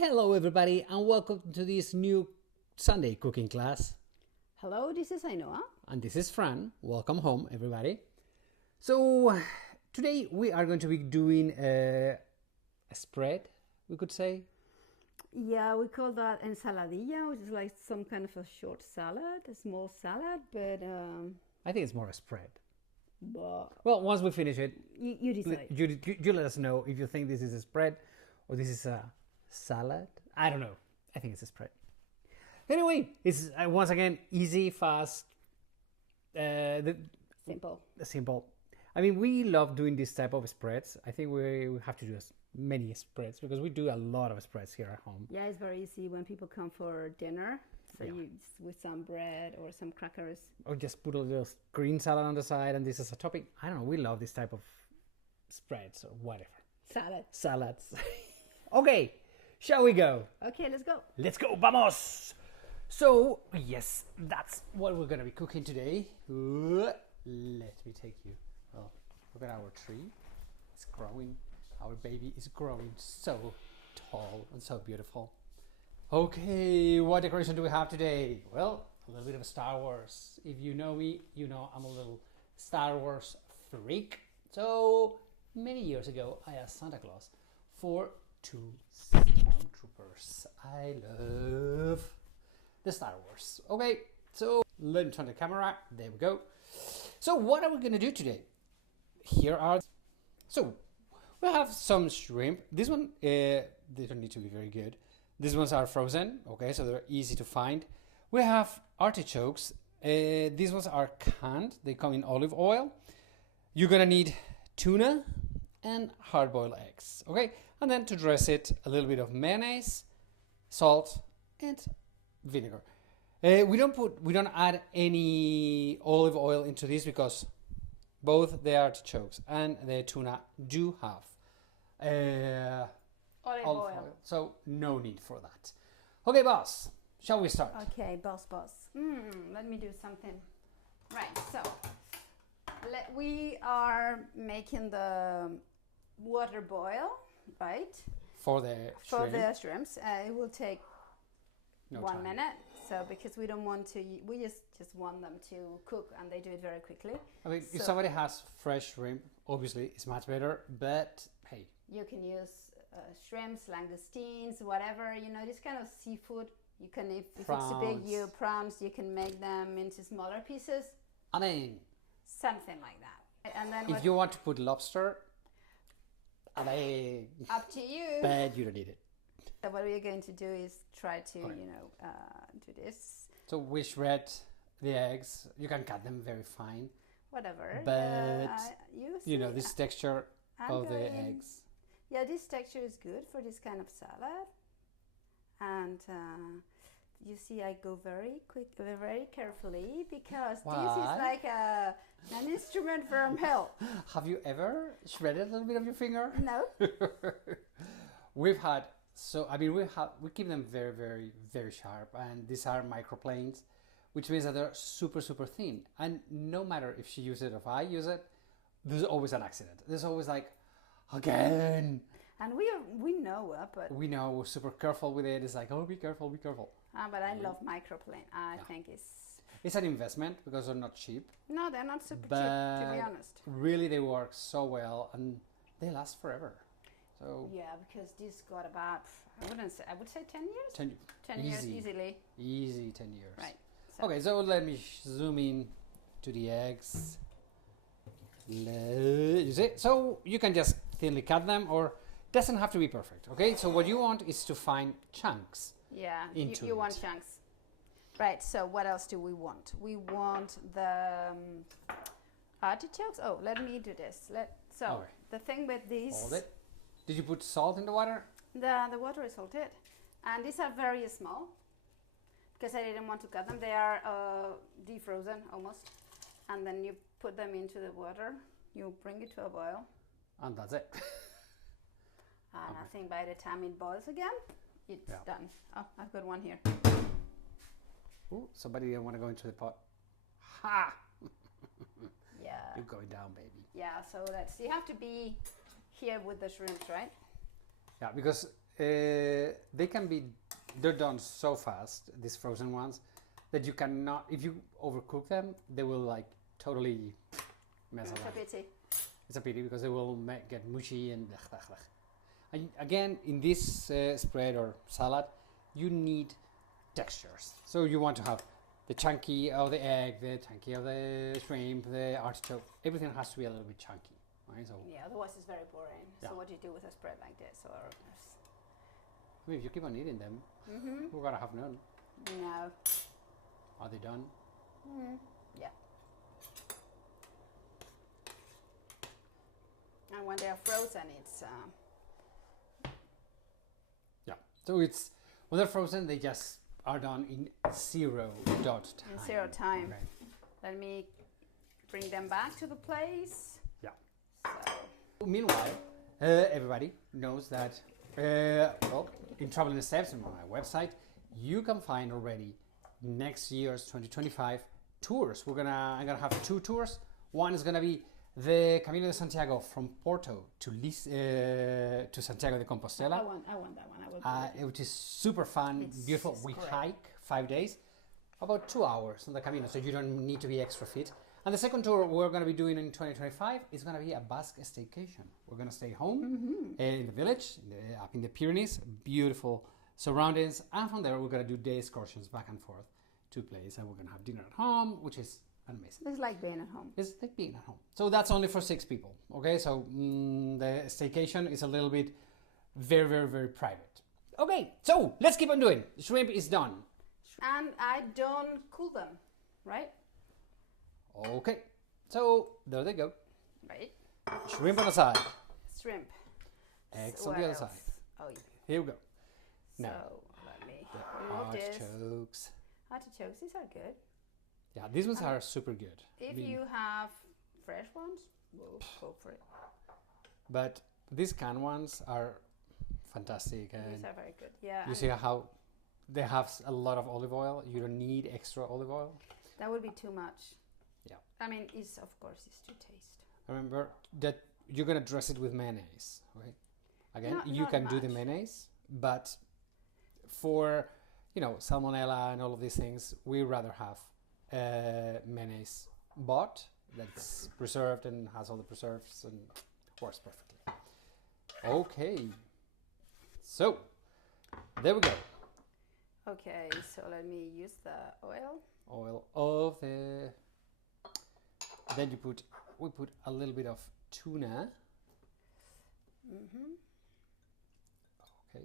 Hello everybody and welcome to this new Sunday cooking class. Hello, this is Ainhoa. And this is Fran. Welcome home everybody. So today we are going to be doing a spread, we could say. Yeah, we call that ensaladilla, which is like some kind of a short salad, a small salad, but I think it's more a spread. but Well, once we finish it, you decide. you let us know if you think this is a spread or this is a salad. I don't know. I think it's a spread. Anyway, it's once again easy, fast, simple. I mean, we love doing this type of spreads. I think we have to do as many spreads because we do a lot of spreads here at home. Yeah, it's very easy when people come for dinner. So Yeah. you with some bread or some crackers. Or just put a little green salad on the side and this is a topping. I don't know. We love this type of spreads or whatever. Salads. Okay, shall we go? Okay, let's go. Let's go, vamos! So, yes, that's what we're gonna be cooking today. Let me take you. Well, look at our tree. It's growing. Our baby is growing so tall and so beautiful. Okay, what decoration do we have today? Well, a little bit of Star Wars. If you know me, you know I'm a little Star Wars freak. So, many years ago, I asked Santa Claus for 2 stormtroopers. I love the Star Wars. Okay, so let me turn the camera. There we go. So what are we gonna do today? So we have some shrimp. This one, they don't need to be very good. These ones are frozen, okay, so they're easy to find. We have artichokes. These ones are canned. They come in olive oil. You're gonna need tuna and hard-boiled eggs, okay? And then to dress it, a little bit of mayonnaise, salt, and vinegar. We don't add any olive oil into this because both the artichokes and the tuna do have Olive oil. so no need for that. Okay, boss, shall we start? Okay, boss. Let me do something. Right, so we are making the water boil, right? For the shrimps. It will take no 1 time. minute. So because we don't want to, we just want them to cook, and they do it very quickly. I mean, if So- somebody has fresh shrimp, obviously it's much better. But hey, You can use shrimps, langoustines, whatever, this kind of seafood. You can, if it's a big prawns, you can make them into smaller pieces, I mean, something like that. And then if you want to put lobster, I mean, up to you. but you don't need it. So what we're going to do is try to, Okay. do this, So we shred the eggs. You can cut them very fine, whatever. but you this texture of the eggs. Yeah, this texture is good for this kind of salad. And you see, I go very quick, very carefully, because this is Why? like an instrument from hell. Have you ever shredded a little bit of your finger? No? We keep them very, very, very sharp, and these are microplanes, which means that they're super, super thin. And no matter if she uses it or if I use it, there's always an accident. There's always like, again. And we know it, but We know we're super careful with it. It's like, oh, be careful, be careful. but I love microplane. I think It's an investment because they're not cheap. no, they're not super cheap, But to be honest. really, they work so well and they last forever. So Yeah, because this got about, I would say 10 years. 10 years easy. easily. Easy 10 years. Right. So Okay, so let me zoom in to the eggs. You see? So you can just thinly cut them, or doesn't have to be perfect. Okay, so what you want is to find chunks. Yeah, Into you want it. chunks. Right, so what else do we want? We want the artichokes. Oh, let me do this. Alright. The thing with these, Hold it. Did you put salt in the water? the water is salted, and these are very small because I didn't want to cut them. They are defrozen almost, and then you put them into the water. You bring it to a boil, And that's it. and I think by the time it boils again, it's Yeah. done. Oh, I've got one here. Ooh, somebody didn't want to go into the pot. Ha! Yeah. You're going down, baby. Yeah, so you have to be here with the shrimps, right? Yeah, because they can be, they're done so fast, these frozen ones, that you cannot, if you overcook them, they will like totally mess It's up. a pity. It's a pity because they will get mushy and And again, in this spread or salad, you need textures. So you want to have the chunky of the egg, the chunky of the shrimp, the artichoke. Everything has to be a little bit chunky, right? So Yeah, otherwise it's very boring. Yeah. So what do you do with a spread like this? Or I mean, if you keep on eating them, we're gonna have none. no. Are they done? Yeah. And when they are frozen, it's Yeah. So it's when they're frozen, they just are done in 0 dot time. in 0 time. Okay. Let me bring them back to the place. Yeah. So Meanwhile, everybody knows that well, in Travel in the Steps on my website, you can find already next year's 2025 tours. I'm gonna have 2 tours. One is gonna be the Camino de Santiago from Porto to Santiago de I Compostela, want that one. I will. which is super fun, It's beautiful. We great. hike 5 days, about 2 hours on the Camino, so you don't need to be extra fit. And the second tour we're going to be doing in 2025 is going to be a Basque staycation. We're going to stay home in the village, up in the Pyrenees, beautiful surroundings. And from there, we're going to do day excursions back and forth to place. And we're going to have dinner at home, which is amazing. It's like being at home. It's like being at home. So that's only for 6 people. Okay, so the staycation is a little bit very, very, very private. Okay, so let's keep on doing. Shrimp is done. And I don't cool them, right? Okay, so there they go. Right. Shrimp on the side, Shrimp. eggs What on the other else? side. Oh, yeah. Here we go. So Now, let me the remove this. artichokes. Artichokes, these are good. Yeah, these ones are super good. If you have fresh ones, we'll go for it. But these canned ones are fantastic, These and are very good. Yeah. you and see how they have a lot of olive oil. You don't need extra olive oil. that would be too much. Yeah. I mean, it's of course it's to taste. Remember that you're gonna dress it with mayonnaise, right? Again, you Not can do the much. mayonnaise, but for salmonella and all of these things, we rather have mayonnaise bought that's preserved and has all the preserves and works perfectly. Okay, so there we go. Okay, so let me use the oil. Oil of the. Then we put a little bit of tuna. Okay.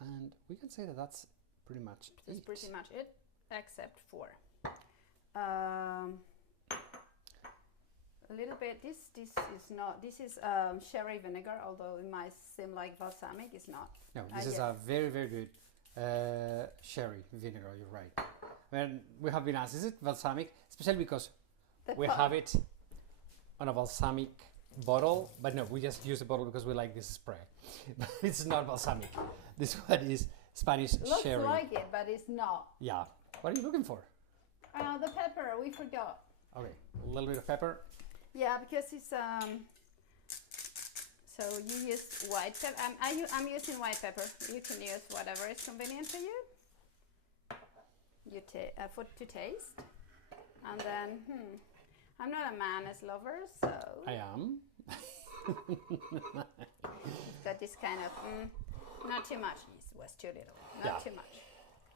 And we can say that that's pretty much That's it. pretty much it, except for a little bit. This is not. This is sherry vinegar, although it might seem like balsamic. It's not. No, I this is guess. a very, very good sherry vinegar. You're right. When we have been asked, is it balsamic? Especially because we have it on a balsamic bottle, but no, we just use the bottle because we like this spray. But it's not balsamic. This one is Spanish Looks sherry. like it, but it's not. Yeah. What are you looking for? The pepper, we forgot. Okay, a little bit of pepper. Yeah, because it's So you use white pepper. I'm using white pepper. You can use whatever is convenient for you. You to taste, and then I'm not a mayonnaise lover, so I am. got this kind of not too much. It was too little. Not Yeah. too much.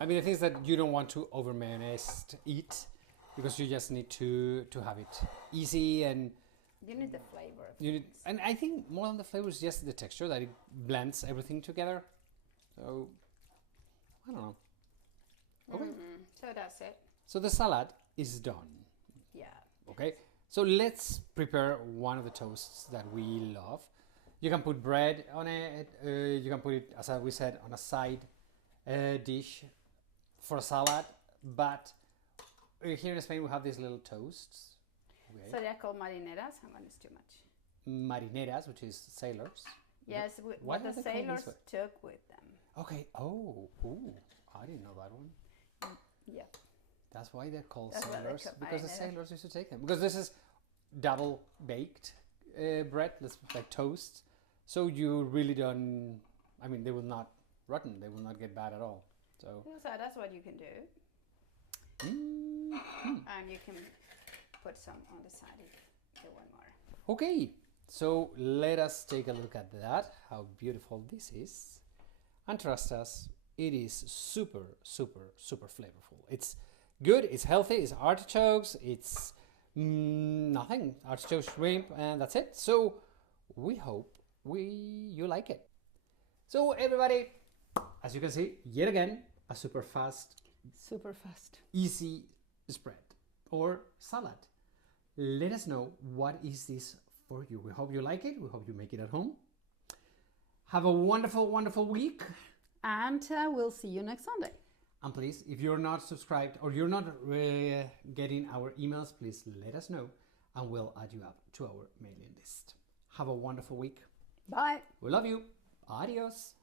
I mean, the thing is that you don't want to over mayonnaise eat because you just need to have it easy and You need the flavor. you need. And I think more than the flavor is just the texture that it blends everything together. So I don't know. Okay. So that's it. So the salad is done. Yeah. Okay. So let's prepare one of the toasts that we love. You can put bread on it. You can put it, as we said, on a side dish for a salad. But here in Spain, we have these little toasts. Okay. So they're called marineras. Hang on, it's too much. Marineras, which is sailors. Yes, Why what the are they called this sailors way? took with them. Okay. Oh, ooh, I didn't know that one. Yeah. That's why they're called That's why they're sailors, called because the marineras. sailors used to take them. Because this is double baked bread, like toast. So you really don't, I mean, they will not rotten, they will not get bad at all. So that's what you can do. And you can put some on the side if you want more. Okay, so let us take a look at that, how beautiful this is. And trust us, it is super, super, super flavorful. It's good, it's healthy, it's artichokes, it's nothing, artichoke shrimp, and that's it. So we hope you like it. So everybody, as you can see, yet again, a super fast, easy spread or salad. Let us know what is this for you. We hope you like it. We hope you make it at home. Have a wonderful, wonderful week. And we'll see you next Sunday. And please, if you're not subscribed or you're not getting our emails, please let us know and we'll add you up to our mailing list. Have a wonderful week. Bye. We love you. Adios.